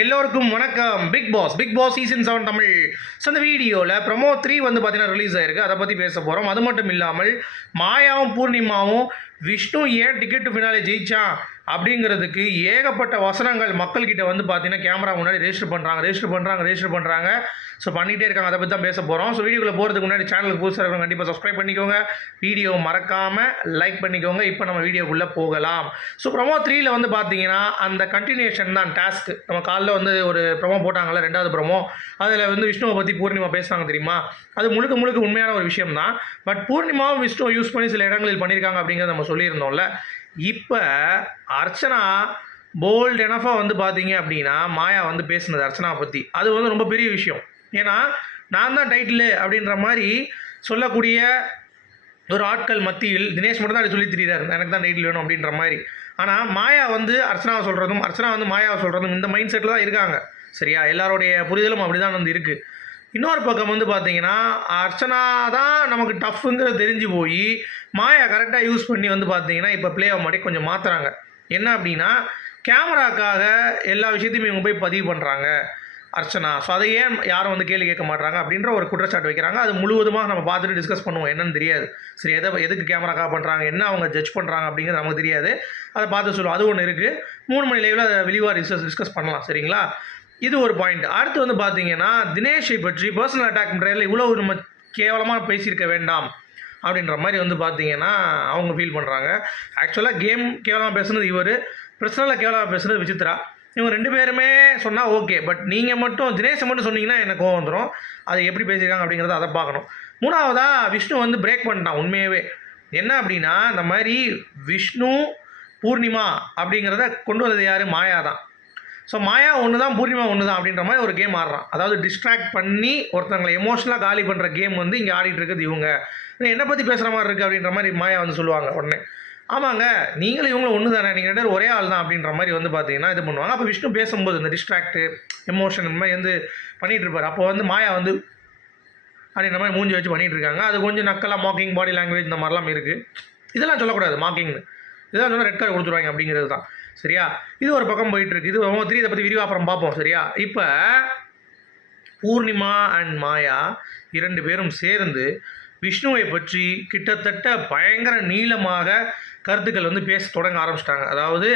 எல்லோருக்கும் வணக்கம். Big Boss Big Boss season seven Tamil. So இந்த வீடியோவில் ப்ரமோ த்ரீ வந்து பார்த்தீங்கன்னா ரிலீஸ் ஆயிருக்கு. அதை பற்றி பேச போகிறோம் அது மட்டும் இல்லாமல் மாயாவும் பூர்ணிமாவும் விஷ்ணு ஏன் டிக்கெட் டு ஃபினாலே ஜெயிச்சான்? அப்படிங்கிறதுக்கு ஏகப்பட்ட வசனங்கள் மக்கள்கிட்ட வந்து பார்த்தீங்கன்னா கேமரா முன்னாடி ரெஜிஸ்டர் பண்ணுறாங்க ரெஜிஸ்டர் பண்ணுறாங்க ரெஜிஸ்டர் பண்ணுறாங்க ஸோ பண்ணிகிட்டே இருக்காங்க. அதை பற்றி தான் பேச போகிறோம் ஸோ வீடியோக்குள்ளே போகிறதுக்கு முன்னாடி சேனலுக்கு புதுசாக கண்டிப்பாக சப்ஸ்கிரைப் பண்ணிக்கோங்க. வீடியோ மறக்காமல் லைக் பண்ணிக்கோங்க. இப்போ நம்ம வீடியோக்குள்ளே போகலாம். ஸோ ப்ரொமோ த்ரீயில் வந்து பார்த்தீங்கன்னா அந்த கண்டினியூஷன் தான் டாஸ்க் நம்ம காலைல வந்து ஒரு ப்ரொமோ போட்டாங்கல்ல ரெண்டாவது ப்ரொமோ அதில் வந்து விஷ்ணுவை பற்றி பூர்ணிமா பேசுனாங்க தெரியுமா? அது முழுக்க முழுக்க உண்மையான ஒரு விஷயம் தான் பட் பூர்ணிமாவும் விஷ்ணுவை யூஸ் பண்ணி சில இடங்களில் பண்ணியிருக்காங்க அப்படிங்கிறத நம்ம சொல்லியிருந்தோம்ல. இப்போ அர்ச்சனா போல்ட் எனஃபாக வந்து பார்த்தீங்க அப்படின்னா மாயா வந்து பேசினது அர்ச்சனாவை பற்றி அது வந்து ரொம்ப பெரிய விஷயம். ஏன்னா நான் தான் டைட்டில் அப்படின்ற மாதிரி சொல்லக்கூடிய ஒரு ஆட்கள் மத்தியில் தினேஷ் மட்டும் தான் அப்படி சொல்லி திரியிறாரு எனக்கு தான் டைட்டில் வேணும் அப்படின்ற மாதிரி. ஆனால் மாயா வந்து அர்ச்சனாவை சொல்கிறதும் அர்ச்சனா வந்து மாயாவை சொல்கிறதும் இந்த மைண்ட் செட்டில் தான் இருக்காங்க. சரியா? எல்லாருடைய புரிதலும் அப்படி தான் வந்து இருக்குது இன்னொரு பக்கம் வந்து பார்த்தீங்கன்னா அர்ச்சனா தான் நமக்கு டஃப்புங்கிறது தெரிஞ்சு போய் மாயா கரெக்டாக யூஸ் பண்ணி வந்து பார்த்தீங்கன்னா இப்போ ப்ளே ஆக மாட்டி கொஞ்சம் மாற்றுறாங்க என்ன அப்படின்னா கேமராக்காக எல்லா விஷயத்தையும் இவங்க போய் பதிவு பண்ணுறாங்க அர்ச்சனா. ஸோ அதை ஏன் யாரும் வந்து கேள்வி கேட்க மாட்டாங்க அப்படின்ற ஒரு குற்றச்சாட்டு வைக்கிறாங்க. அது முழுவதுமாக நம்ம பார்த்துட்டு டிஸ்கஸ் பண்ணுவோம். என்னன்னு தெரியாது. சரி எதை எதுக்கு கேமராக்காக பண்ணுறாங்க என்ன அவங்க ஜட்ஜ் பண்ணுறாங்க அப்படிங்கிறது நமக்கு தெரியாது. அதை பார்த்து சொல்லுவோம். அது ஒன்று இருக்குது மூணு மணி லைவில் அதை விரிவாக டிஸ்கஸ் டிஸ்கஸ் பண்ணலாம். சரிங்களா? இது ஒரு பாயிண்ட் அடுத்து வந்து பார்த்தீங்கன்னா தினேஷை பற்றி பர்சனல் அட்டாக் பண்ணுறதுல இவ்வளோ நம்ம கேவலமாக பேசியிருக்க வேண்டாம் அப்படின்ற மாதிரி வந்து பார்த்தீங்கன்னா அவங்க ஃபீல் பண்ணுறாங்க ஆக்சுவலாக கேம் கேவலமாக பேசுனது இவர் பர்சனலாக கேவலமாக பேசுனது விசித்ரா இவங்க ரெண்டு பேருமே சொன்னால் ஓகே பட் நீங்கள் மட்டும் தினேஷை மட்டும் சொன்னீங்கன்னா எனக்கு கோவம் வந்துடும் அதை எப்படி பேசியிருக்காங்க அப்படிங்கிறத அதை பார்க்கணும். மூணாவதாக விஷ்ணு வந்து பிரேக் பண்ணிட்டான் உண்மையாகவே என்ன அப்படின்னா இந்த மாதிரி விஷ்ணு பூர்ணிமா அப்படிங்கிறத கொண்டு வந்தது யார்? மாயா தான் ஸோ மாயா ஒன்று தான் பூர்ணிமா ஒன்று தான் அப்படின்ற மாதிரி ஒரு கேம் ஆடுறான். அதாவது டிஸ்ட்ராக்ட் பண்ணி ஒருத்தங்களை எமோஷனலாக காலி பண்ணுற கேம் வந்து இங்கே ஆடிட்டு இருக்குது இவங்க. என்னை பற்றி பேசுகிற மாதிரி இருக்குது அப்படின்ற மாதிரி மாயா வந்து சொல்லுவாங்க உடனே. ஆமாங்க நீங்களும் இவங்களும் ஒன்று தானே நீங்கள் ரெண்டு ஒரே ஆள் தான் அப்படின்ற மாதிரி வந்து பார்த்தீங்கன்னா இது பண்ணுவாங்க. அப்போ விஷ்ணு பேசும்போது இந்த டிஸ்ட்ராக்ட்டு எமோஷன் இந்த மாதிரி வந்து பண்ணிகிட்டு இருப்பார். அப்போ வந்து மாயா வந்து அப்படின்ற மாதிரி மூஞ்சி வச்சு பண்ணிகிட்டு இருக்காங்க. அது கொஞ்சம் நக்கலாக மாக்கிங் பாடி லாங்குவேஜ் இந்த மாதிரிலாம் இருக்குது இதெல்லாம் சொல்லக்கூடாது மாக்கிங்னு இதெல்லாம் சொன்னால் ரெட் கார்டு கொடுத்துருவாங்க அப்படிங்கிறது தான். சரியா? இது ஒரு பக்கம் போயிட்டு இருக்கு இது ரொம்ப திரி இதை பற்றி விரிவாக அப்புறம் பார்ப்போம். சரியா? இப்போ பூர்ணிமா அண்ட் மாயா இரண்டு பேரும் சேர்ந்து விஷ்ணுவை பற்றி கிட்டத்தட்ட பயங்கர நீளமாக கருத்துக்கள் வந்து பேச தொடங்க ஆரம்பிச்சிட்டாங்க. அதாவது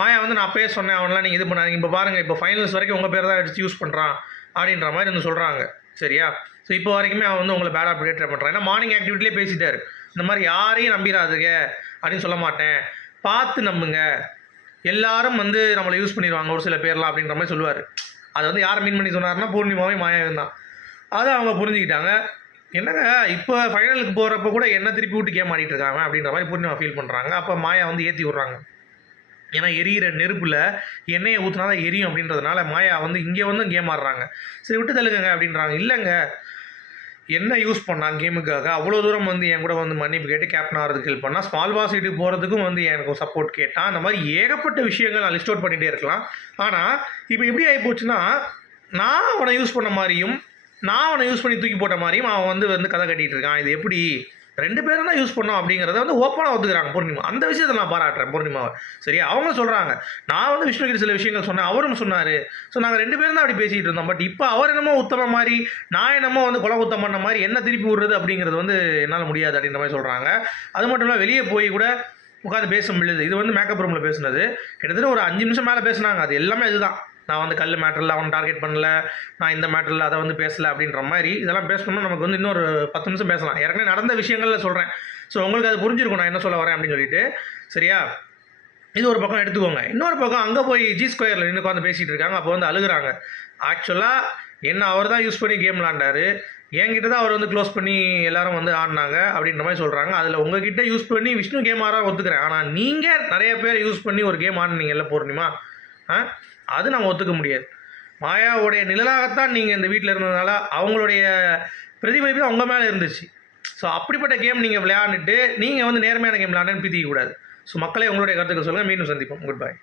மாயா வந்து நான் பேச சொன்னேன் அவனெலாம் நீங்கள் இது பண்ணாங்க இப்போ பாருங்கள் இப்போ ஃபைனல்ஸ் வரைக்கும் உங்கள் பேர் தான் எடுத்து யூஸ் பண்ணுறான் அப்படின்ற மாதிரி வந்து சொல்கிறாங்க சரியா? ஸோ இப்போ வரைக்குமே அவன் வந்து உங்களை பேடாக ப்ரிடேட் பண்ணுறான் ஏன்னா மார்னிங் ஆக்டிவிட்டிலே பேசிட்டார். இந்த மாதிரி யாரையும் நம்பிடாதுங்க அப்படின்னு சொல்ல மாட்டேன். பார்த்து நம்புங்க. எல்லாரும் வந்து நம்மளை யூஸ் பண்ணிடுவாங்க ஒரு சில பேர்லாம் அப்படின்ற மாதிரி சொல்லுவார். அதை வந்து யார் மீன் பண்ணி சொன்னார்னா பூர்ணிமாவே மாயாவும் தான். அதை அவங்க புரிஞ்சுக்கிட்டாங்க. என்னங்க இப்போ ஃபைனலுக்கு போகிறப்ப கூட என்ன திருப்பி விட்டு கேம் ஆடிட்டு இருக்காங்க அப்படின்ற மாதிரி பூர்ணிமா ஃபீல் பண்ணுறாங்க அப்போ மாயா வந்து ஏற்றி விட்றாங்க. ஏன்னா எரியிற நெருப்பில் எண்ணெயை ஊற்றினா தான் எரியும் அப்படின்றதுனால மாயா வந்து இங்கே வந்து கேம் ஆடுறாங்க சரி விட்டு தள்ளுங்க அப்படின்றாங்க. இல்லைங்க என்ன யூஸ் பண்ணான் கேமுக்காக அவ்வளோ தூரம் வந்து என் கூட வந்து மன்னிப்பு கேட்டு கேப்டன் ஆகிறதுக்கு ஹெல்ப் பண்ணால் ஸ்மால் பாஸ் வீட்டுக்கு போகிறதுக்கும் வந்து எனக்கு சப்போர்ட் கேட்டான். அந்த மாதிரி ஏகப்பட்ட விஷயங்கள் நான் லிஸ்ட் அவுட் பண்ணிகிட்டே இருக்கலாம். ஆனால் இப்போ எப்படி ஆகி போச்சுன்னா நான் அவனை யூஸ் பண்ண மாதிரியும் நான் அவனை யூஸ் பண்ணி தூக்கி போட்ட மாதிரியும் அவன் வந்து வந்து கதை கட்டிகிட்டு இருக்கான். இது எப்படி? ரெண்டு பேரும் தான் யூஸ் பண்ணோம் அப்படிங்கிறத வந்து ஓப்பனாக ஒத்துக்கிறாங்க பூர்ணிமா அந்த விஷயத்தை நான் பாராட்டுறேன் பூர்ணிமாவை சரியா? அவங்க சொல்கிறாங்க நான் வந்து விஷ்ணுகிரி சில விஷயங்கள் சொன்னேன். அவரும் சொன்னார். ஸோ நாங்கள் ரெண்டு பேரும் தான் அப்படி பேசிகிட்டு இருந்தோம். பட் இப்போ அவர் என்னமோ உத்தம மாதிரி நான் என்னமோ வந்து கொலை உத்தம் பண்ண மாதிரி என்ன திருப்பி விடுறது அப்படிங்கிறது வந்து என்னால் முடியாது அப்படின்ற மாதிரி சொல்கிறாங்க அது மட்டும் இல்லை வெளியே போய் கூட உட்காந்து பேச முடியுது இது வந்து மேக்கப் ரூமில் பேசுனது. கிட்டத்தட்ட ஒரு அஞ்சு நிமிஷம் மேலே பேசுனாங்க. அது எல்லாமே இதுதான். நான் வந்து கல் மேட்டரில் அவன் டார்கெட் பண்ணல நான் இந்த மேட்டரில் அதை வந்து பேசலை அப்படின்ற மாதிரி இதெல்லாம் பேசணும்னா நமக்கு வந்து இன்னொரு பத்து நிமிஷம் பேசலாம். ஏற்கனவே நடந்த விஷயங்களில் சொல்கிறேன் ஸோ உங்களுக்கு அது புரிஞ்சிருக்கும் நான் என்ன சொல்ல வரேன் அப்படின்னு சொல்லிட்டு. சரியா? இது ஒரு பக்கம் எடுத்துக்கோங்க. இன்னொரு பக்கம் அங்கே போய் ஜி ஸ்கொயரில் நின்று உட்காந்து பேசிகிட்டு இருக்காங்க அப்போ வந்து அழுகுறாங்க. ஆக்சுவலாக என்ன அவர் தான் யூஸ் பண்ணி கேம் விளாண்டாரு என்கிட்ட தான் அவர் வந்து க்ளோஸ் பண்ணி எல்லாரும் வந்து ஆடினாங்க அப்படின்ற மாதிரி சொல்கிறாங்க அதில் உங்ககிட்ட யூஸ் பண்ணி விஷ்ணு கேம் ஆடா ஒத்துக்கிறேன். ஆனால் நீங்கள் நிறைய பேர் யூஸ் பண்ணி ஒரு கேம் ஆடினீங்கல்ல பூர்ணிமா? ஆ? அது நம்ம ஒத்துக்க முடியாது. மாயாவுடைய நிழலாகத்தான் நீங்கள் இந்த வீட்டில் இருந்ததுனால அவங்களுடைய பிரதிபலிப்பு அவங்க மேலே இருந்துச்சு. ஸோ அப்படிப்பட்ட கேம் நீங்கள் விளையாண்டுட்டு நீங்கள் வந்து நேர்மையான கேம் விளையாண்டுன்னு பீத்திக்க கூடாது. ஸோ மக்களே உங்களுடைய கருத்துக்கள் சொல்லுங்கள் மீண்டும் சந்திப்போம். Good bye